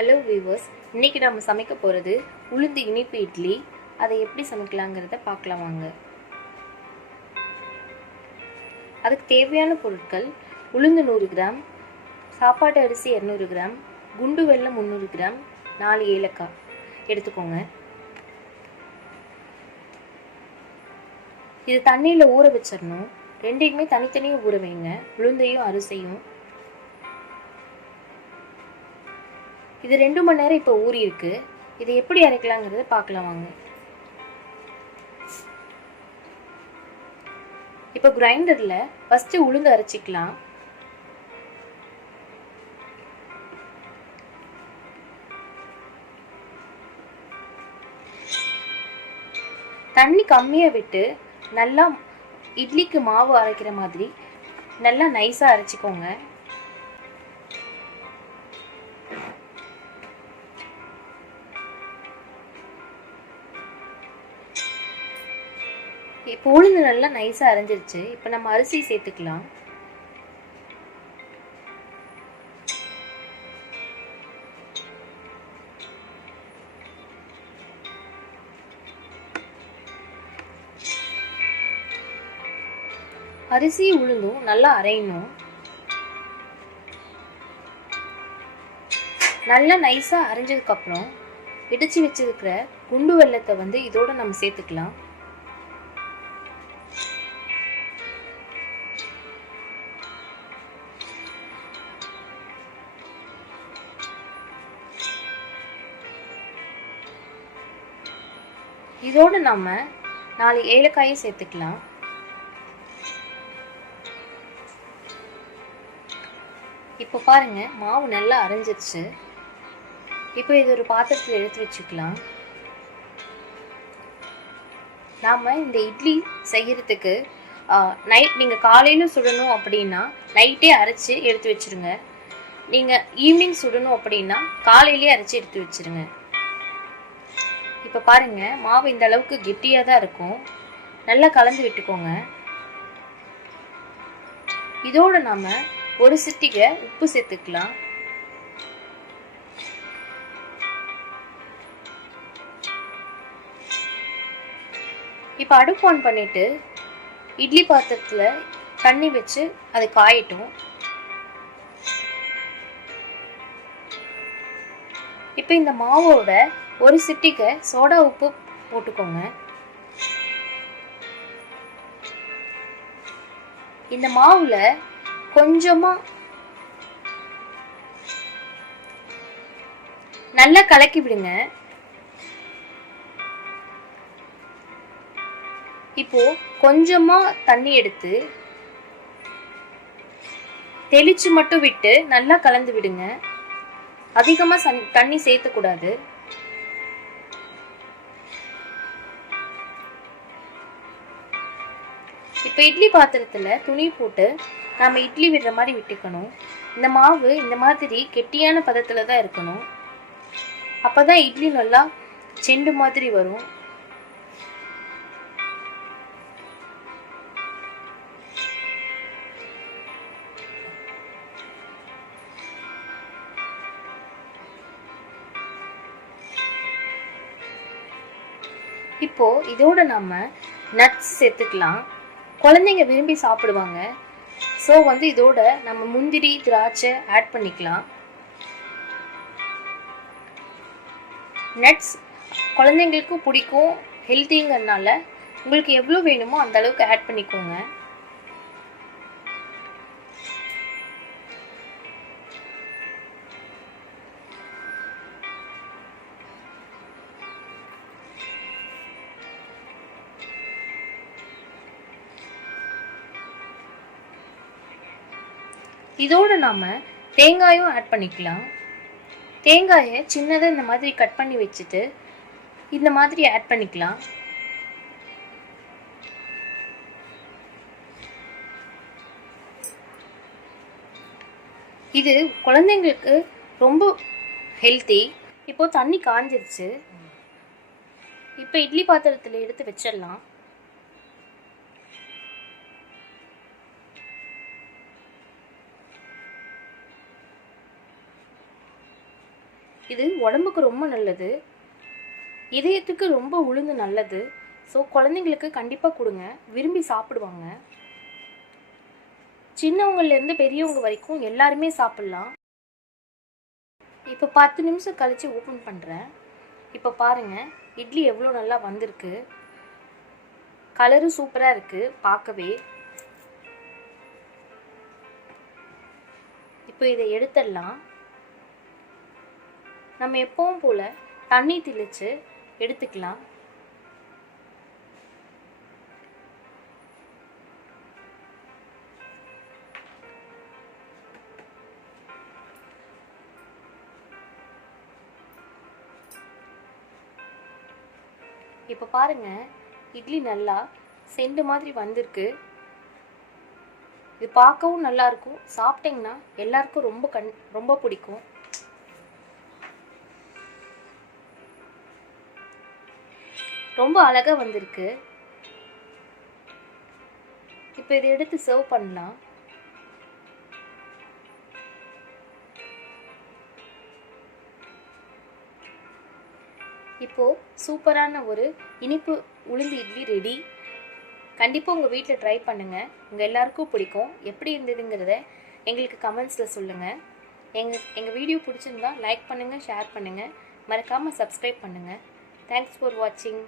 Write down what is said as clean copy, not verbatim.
Hello viewers, இன்றைக்கி நம்ம சமைக்க போகிறது உளுந்து இனிப்பு இட்லி. அதை எப்படி சமைக்கலாங்கிறத பார்க்கலாம் வாங்க. அதுக்கு தேவையான பொருட்கள்: உளுந்து 100 கிராம், சாப்பாட்டு அரிசி 200 கிராம், குண்டு வெல்லம் 300 கிராம், 4 ஏலக்காய் எடுத்துக்கோங்க. இது தண்ணியில் ஊற வச்சிடணும். ரெண்டையுமே தனித்தனியாக ஊற வைங்க, உளுந்தையும் அரிசியும். இது 2 மணி நேரம் இப்போ ஊறி இருக்கு. இதை எப்படி அரைக்கலாங்கிறத பார்க்கலாம் வாங்க. இப்போ கிரைண்டரில் ஃபஸ்ட்டு உளுந்து அரைச்சிக்கலாம். தண்ணி கம்மியாக விட்டு நல்லா இட்லிக்கு மாவு அரைக்கிற மாதிரி நல்லா நைஸாக அரைச்சிக்கோங்க. இப்போ உளுந்து நல்லா நைஸாக அரைஞ்சிருச்சு. இப்போ நம்ம அரிசி சேர்த்துக்கலாம். அரிசி உளுந்தும் நல்லா அரையணும். நல்லா நைஸாக அரைஞ்சதுக்கப்புறம் இடிச்சு வச்சிருக்கிற குண்டு வெல்லத்தை இதோட நம்ம சேர்த்துக்கலாம். இதோடு நம்ம 4 ஏலக்காயை சேர்த்துக்கலாம். இப்போ பாருங்க, மாவு நல்லா அரைஞ்சிருச்சு. இப்போ இது ஒரு பாத்திரத்தில் எடுத்து வச்சுக்கலாம். நாம் இந்த இட்லி செய்கிறதுக்கு நீங்கள் காலையில் சுடணும் அப்படின்னா நைட்டே அரைச்சி எடுத்து வச்சுருங்க. நீங்கள் ஈவினிங் சுடணும் அப்படின்னா காலையிலே அரைச்சி எடுத்து வச்சுருங்க. இப்போ பாருங்க, மாவு இந்த அளவுக்கு கெட்டியாக தான் இருக்கும். நல்லா கலந்து விட்டுக்கோங்க. இதோட நாம ஒரு சிட்டிகை உப்பு சேர்த்துக்கலாம். இப்போ அடுப்பு ஆன் பண்ணிட்டு இட்லி பாத்திரத்துல தண்ணி வச்சு அது காயட்டும். இப்போ இந்த மாவோட ஒரு சிட்டிகை சோடா உப்பு போட்டுக்கோங்க. இந்த மாவுல கொஞ்சமா நல்லா கலக்கி விடுங்க. இப்போ கொஞ்சமா தண்ணி எடுத்து தெளிச்சு மட்டும் விட்டு நல்லா கலந்து விடுங்க. அதிகமா தண்ணி சேர்த்தக்கூடாது. இப்போ இட்லி பாத்திரத்துல துணி போட்டு நம்ம இட்லி விடுற மாதிரி விட்டுக்கணும். இந்த மாவு இந்த மாதிரி கெட்டியான பதத்துல தான் இருக்கணும். அப்பதான் இட்லி நல்லா செண்டு மாதிரி வரும். இப்போ இதோட நம்ம நட்ஸ் சேர்த்துக்கலாம். குழந்தைங்க விரும்பி சாப்பிடுவாங்க. ஸோ இதோட நம்ம முந்திரி திராட்சை ஆட் பண்ணிக்கலாம். நட்ஸ் குழந்தைங்களுக்கு பிடிக்கும், ஹெல்த்திங்கிறதுனால உங்களுக்கு எவ்வளோ வேணுமோ அந்த அளவுக்கு ஆட் பண்ணிக்கோங்க. இதோட நாம தேங்காயும் ஆட் பண்ணிக்கலாம். தேங்காயை சின்னதாக இந்த மாதிரி கட் பண்ணி வச்சுட்டு இந்த மாதிரி ஆட் பண்ணிக்கலாம். இது குழந்தைங்களுக்கு ரொம்ப ஹெல்த்தி. இப்போ தண்ணி காஞ்சிருச்சு. இப்போ இட்லி பாத்திரத்தில் எடுத்து வச்சிடலாம். இது உடம்புக்கு ரொம்ப நல்லது, இதயத்துக்கு ரொம்ப உளுந்து நல்லது. ஸோ குழந்தைங்களுக்கு கண்டிப்பாக கொடுங்க, விரும்பி சாப்பிடுவாங்க. சின்னவங்கலேருந்து பெரியவங்க வரைக்கும் எல்லாருமே சாப்பிட்லாம். இப்போ 10 நிமிஷம் கழித்து ஓப்பன் பண்ணுறேன். இப்போ பாருங்கள், இட்லி எவ்வளோ நல்லா வந்திருக்கு. கலரும் சூப்பராக இருக்குது பார்க்கவே. இப்போ இதை எடுத்துடலாம். நம்ம எப்பவும் போல் தண்ணி தெளித்து எடுத்துக்கலாம். இப்போ பாருங்கள், இட்லி நல்லா செண்டு மாதிரி வந்திருக்கு. இது பார்க்கவும் நல்லாயிருக்கும், சாப்பிட்டிங்கன்னா எல்லாருக்கும் ரொம்ப பிடிக்கும். ரொம்ப அழகாக வந்திருக்கு. இப்போ இதை எடுத்து சர்வ் பண்ணலாம். இப்போது சூப்பரான ஒரு இனிப்பு உளுந்து இட்லி ரெடி. கண்டிப்பாக உங்கள் வீட்டில் ட்ரை பண்ணுங்கள், உங்கள் எல்லாருக்கும் பிடிக்கும். எப்படி இருந்ததுங்கிறத எங்களுக்கு கமெண்ட்ஸில் சொல்லுங்கள். எங்கள் வீடியோ பிடிச்சிருந்தா லைக் பண்ணுங்கள், ஷேர் பண்ணுங்கள், மறக்காமல் சப்ஸ்கிரைப் பண்ணுங்கள். தேங்க்ஸ் ஃபார் வாட்சிங்.